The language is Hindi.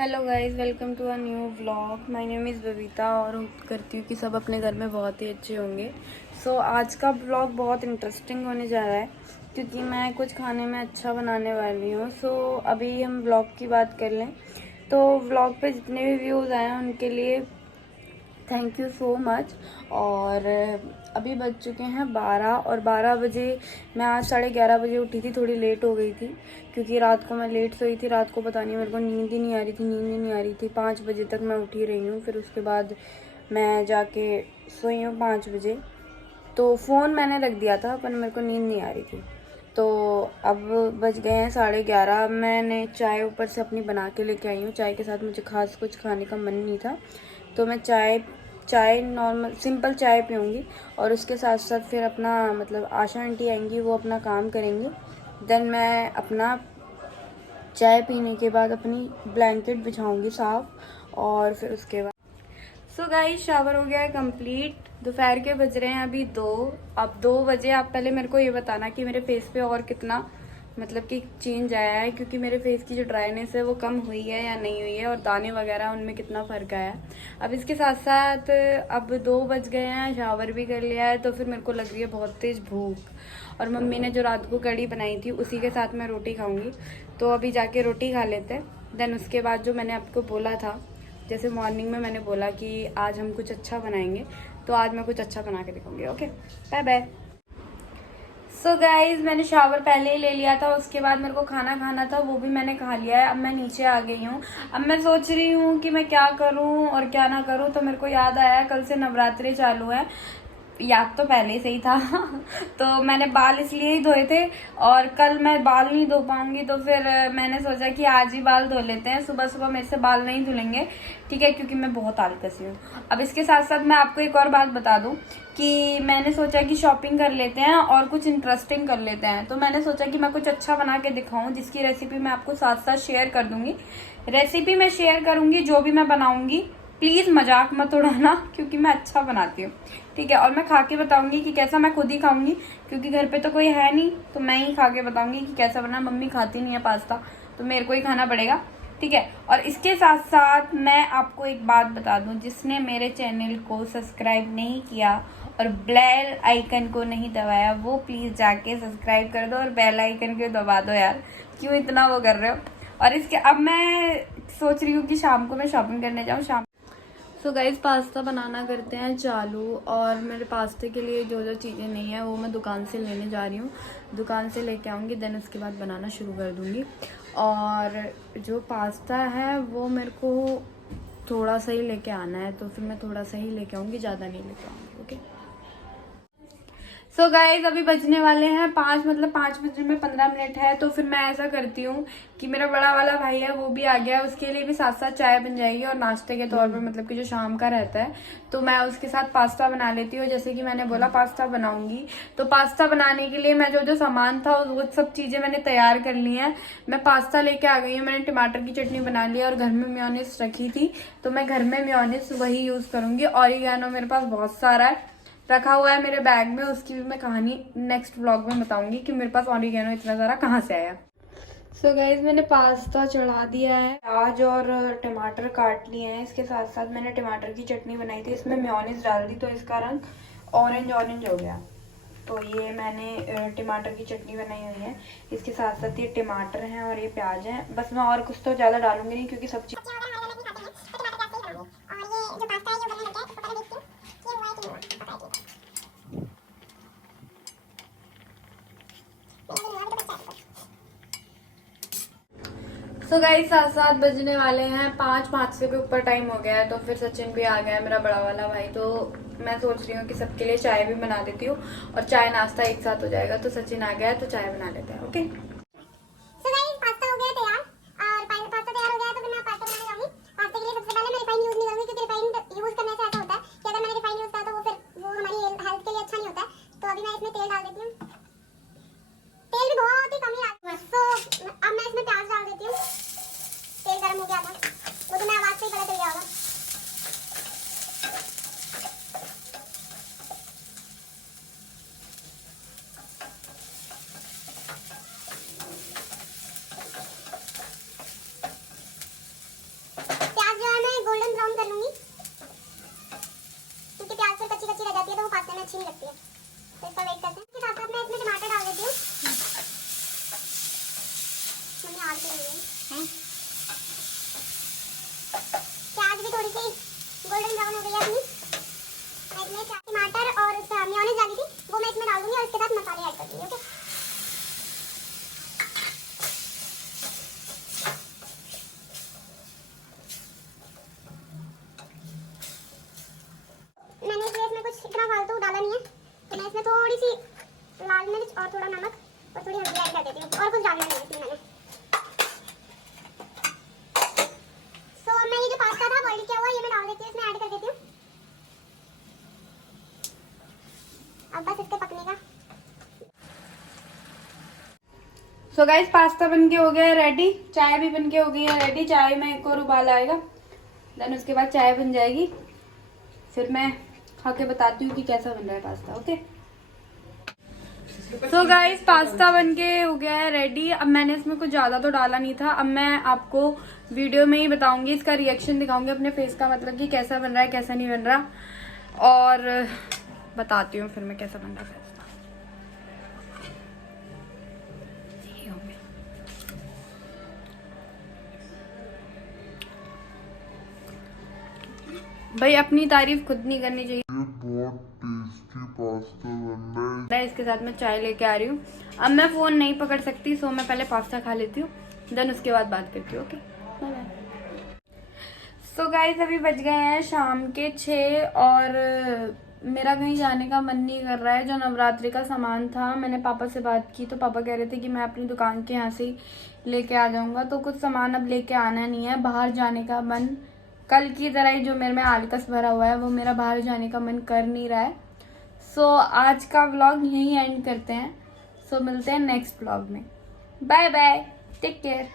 Hello guys, welcome to a new vlog. My name is Babita और उम्मीद करती हूँ कि सब अपने घर में बहुत ही अच्छे होंगे। आज का व्लॉग बहुत इंटरेस्टिंग होने जा रहा है क्योंकि मैं कुछ खाने में अच्छा बनाने वाली हूँ। अभी हम व्लॉग की बात कर लें तो व्लॉग पे जितने भी व्यूज़ आए हैं उनके लिए थैंक यू सो मच। और अभी बज चुके हैं 12 और 12 बजे मैं आज 11:30 बजे उठी थी। थोड़ी लेट हो गई थी क्योंकि रात को मैं लेट सोई थी। रात को पता नहीं मेरे को नींद ही नहीं आ रही थी। 5 बजे तक मैं उठी रही हूँ। फिर उसके बाद मैं जाके सोई हूँ 5 बजे। तो फ़ोन मैंने रख दिया था पर मेरे को नींद नहीं आ रही थी। तो अब बज गए हैं 11:30। मैंने चाय ऊपर से अपनी बना के लेके आई हूँ। चाय के साथ मुझे खास कुछ खाने का मन नहीं था तो मैं चाय चाय नॉर्मल सिंपल चाय पीऊँगी और उसके साथ साथ फिर अपना आशा आंटी आएंगी, वो अपना काम करेंगी। देन मैं अपना चाय पीने के बाद अपनी ब्लैंकेट बिछाऊँगी साफ़ और फिर उसके बाद गाइस शावर हो गया है कंप्लीट। दोपहर के बज रहे हैं अभी 2। अब 2 बजे आप पहले मेरे को ये बताना कि मेरे फेस पे और कितना कि चेंज आया है, क्योंकि मेरे फेस की जो ड्राइनेस है वो कम हुई है या नहीं हुई है और दाने वगैरह उनमें कितना फ़र्क आया है। अब इसके साथ साथ अब 2 बज गए हैं, शावर भी कर लिया है तो फिर मेरे को लग रही है बहुत तेज़ भूख। और मम्मी ने जो रात को कढ़ी बनाई थी उसी के साथ मैं रोटी खाऊंगी। तो अभी जाके रोटी खा लेते हैं। देन उसके बाद जो मैंने आपको बोला था, जैसे मॉर्निंग में मैंने बोला कि आज हम कुछ अच्छा बनाएंगे, तो आज मैं कुछ अच्छा बना के दिखाऊंगी। Okay, bye bye. गाइज मैंने शावर पहले ही ले लिया था। उसके बाद मेरे को खाना खाना था, वो भी मैंने खा लिया है। अब मैं नीचे आ गई हूँ। अब मैं सोच रही हूँ कि मैं क्या करूँ और क्या ना करूँ। तो मेरे को याद आया कल से नवरात्रि चालू है। याद तो पहले से ही था तो मैंने बाल इसलिए ही धोए थे और कल मैं बाल नहीं धो पाऊंगी तो फिर मैंने सोचा कि आज ही बाल धो लेते हैं। सुबह सुबह मेरे से बाल नहीं धुलेंगे, ठीक है, क्योंकि मैं बहुत आलसी हूँ। अब इसके साथ साथ मैं आपको एक और बात बता दूं कि मैंने सोचा कि शॉपिंग कर लेते हैं और कुछ इंटरेस्टिंग कर लेते हैं। तो मैंने सोचा कि मैं कुछ अच्छा बना के दिखाऊं जिसकी रेसिपी मैं आपको साथ साथ शेयर कर दूंगी। रेसिपी मैं शेयर करूंगी जो भी मैं बनाऊंगी, प्लीज मजाक मत उड़ाना क्योंकि मैं अच्छा बनाती हूँ, ठीक है। और मैं खा के बताऊंगी कि कैसा, मैं खुद ही खाऊंगी क्योंकि घर पे तो कोई है नहीं, तो मैं ही खा के बताऊंगी कि कैसा बना। मम्मी खाती नहीं है पास्ता तो मेरे को ही खाना पड़ेगा, ठीक है। और इसके साथ साथ मैं आपको एक बात बता दूं, जिसने मेरे चैनल को सब्सक्राइब नहीं किया और बेल आइकन को नहीं दबाया वो प्लीज जाके सब्सक्राइब कर दो और बेल आइकन को दबा दो यार, क्यों इतना वो कर रहे हो। और इसके अब मैं सोच रही हूँ कि शाम को मैं शॉपिंग करने जाऊँ। शाम गाइज पास्ता बनाना करते हैं चालू। और मेरे पास्ते के लिए जो जो चीज़ें नहीं है वो मैं दुकान से लेने जा रही हूँ। दुकान से लेके आऊँगी, देन उसके बाद बनाना शुरू कर दूँगी। और जो पास्ता है वो मेरे को थोड़ा सा ही लेके आना है, तो फिर मैं थोड़ा सा ही लेके आऊँगी, ज़्यादा नहीं लेके आऊँगी। ओके, गाइज अभी बजने वाले हैं 5, 5 बजे में 15 मिनट है। तो फिर मैं ऐसा करती हूँ कि मेरा बड़ा वाला भाई है वो भी आ गया, उसके लिए भी साथ साथ चाय बन जाएगी और नाश्ते के तौर पे कि जो शाम का रहता है तो मैं उसके साथ पास्ता बना लेती हूँ। जैसे कि मैंने बोला पास्ता बनाऊंगी, तो पास्ता बनाने के लिए मैं जो जो सामान था वो सब चीजें मैंने तैयार कर ली है। मैं पास्ता लेके आ गई हूँ, मैंने टमाटर की चटनी बना ली और घर में मेयोनीज रखी थी तो मैं घर में मेयोनीज वही यूज करूंगी। ऑरिगेनो मेरे पास बहुत सारा है रखा हुआ है मेरे बैग में, उसकी भी मैं कहानी नेक्स्ट व्लॉग में बताऊंगी कि मेरे पास ऑरिगेनो इतना सारा कहाँ से आया। गाइज मैंने पास्ता चढ़ा दिया है, प्याज और टमाटर काट लिए हैं। इसके साथ साथ मैंने टमाटर की चटनी बनाई थी, इसमें मेयोनीज डाल दी तो इसका रंग ऑरेंज ऑरेंज हो गया। तो ये मैंने टमाटर की चटनी बनाई हुई है। इसके साथ साथ ये टमाटर हैं और ये प्याज हैं, बस मैं और कुछ तो ज़्यादा डालूंगी नहीं क्योंकि सब्जी। गाइस 7 बजने वाले हैं, 5 से भी ऊपर टाइम हो गया है। तो फिर सचिन भी आ गया है, मेरा बड़ा वाला भाई। तो मैं सोच रही हूँ कि सबके लिए चाय भी बना देती हूँ और चाय नाश्ता एक साथ हो जाएगा। तो सचिन आ गया है तो चाय बना लेते हैं। ओके, अच्छी नहीं लगती है, तो इसका वेट करते हैं। इसके साथ साथ मैं इसमें टमाटर डाल देती हूँ। मम्मी आग के लिए प्याज भी थोड़ी सी गोल्डन ब्राउन हो गई है अपनी। मैं इसमें टमाटर और मेयोनेज़ डाली थी वो मैं इसमें डाल दूंगी और इसके साथ मसाले ऐड कर दूंगी। ओके, मैंने इसमें कुछ इतना फालतू डाला नहीं है, तो मैं इसमें थोड़ी सी लाल मिर्च और थोड़ा नमक और थोड़ी हल्दी ऐड कर देती हूँ, और कुछ डालना नहीं है इसमें मैंने। सो मैं ये जो पास्ता था बॉईल किया हुआ ये मैं डाल देती हूँ, इसमें ऐड कर देती हूँ। अब बस इसके पकने का। सो गाइस पास्ता बन के हो गया है रेडी, चाय भी बन के हो गई है रेडी। चाय में एक और उबाल आएगा, देन उसके बाद चाय बन जाएगी, फिर मैं खा के बताती हूँ कि कैसा बन रहा है pasta. Okay so guys pasta बन के हो गया है रेडी। अब मैंने इसमें कुछ ज्यादा तो डाला नहीं था, अब मैं आपको वीडियो में ही बताऊंगी, इसका रिएक्शन दिखाऊंगी अपने फेस का, मतलब कि कैसा बन रहा है कैसा नहीं बन रहा, और बताती हूँ फिर मैं कैसा बन रहा है पास्ता। ये हो गया। भाई अपनी तारीफ खुद नहीं करनी चाहिए। बहुत टेस्टी पास्ता बन रहा है। इसके साथ मैं चाय लेके आ रही हूँ। अब मैं फोन नहीं पकड़ सकती, सो मैं पहले पास्ता खा लेती हूँ, देन उसके बाद बात करती हूँ। Okay bye bye. So guys अभी बज गए हैं शाम के 6 और मेरा कहीं जाने का मन नहीं कर रहा है। जो नवरात्रि का सामान था मैंने पापा से बात की, तो पापा कह रहे थे कि मैं अपनी दुकान के यहाँ से ही लेके आ जाऊंगा, तो कुछ सामान अब लेके आना नहीं है। बाहर जाने का मन कल की तरह ही जो मेरे में आलकस भरा हुआ है वो मेरा बाहर जाने का मन कर नहीं रहा है। सो आज का व्लॉग यहीं एंड करते हैं। सो मिलते हैं नेक्स्ट व्लॉग में। Bye bye, take care.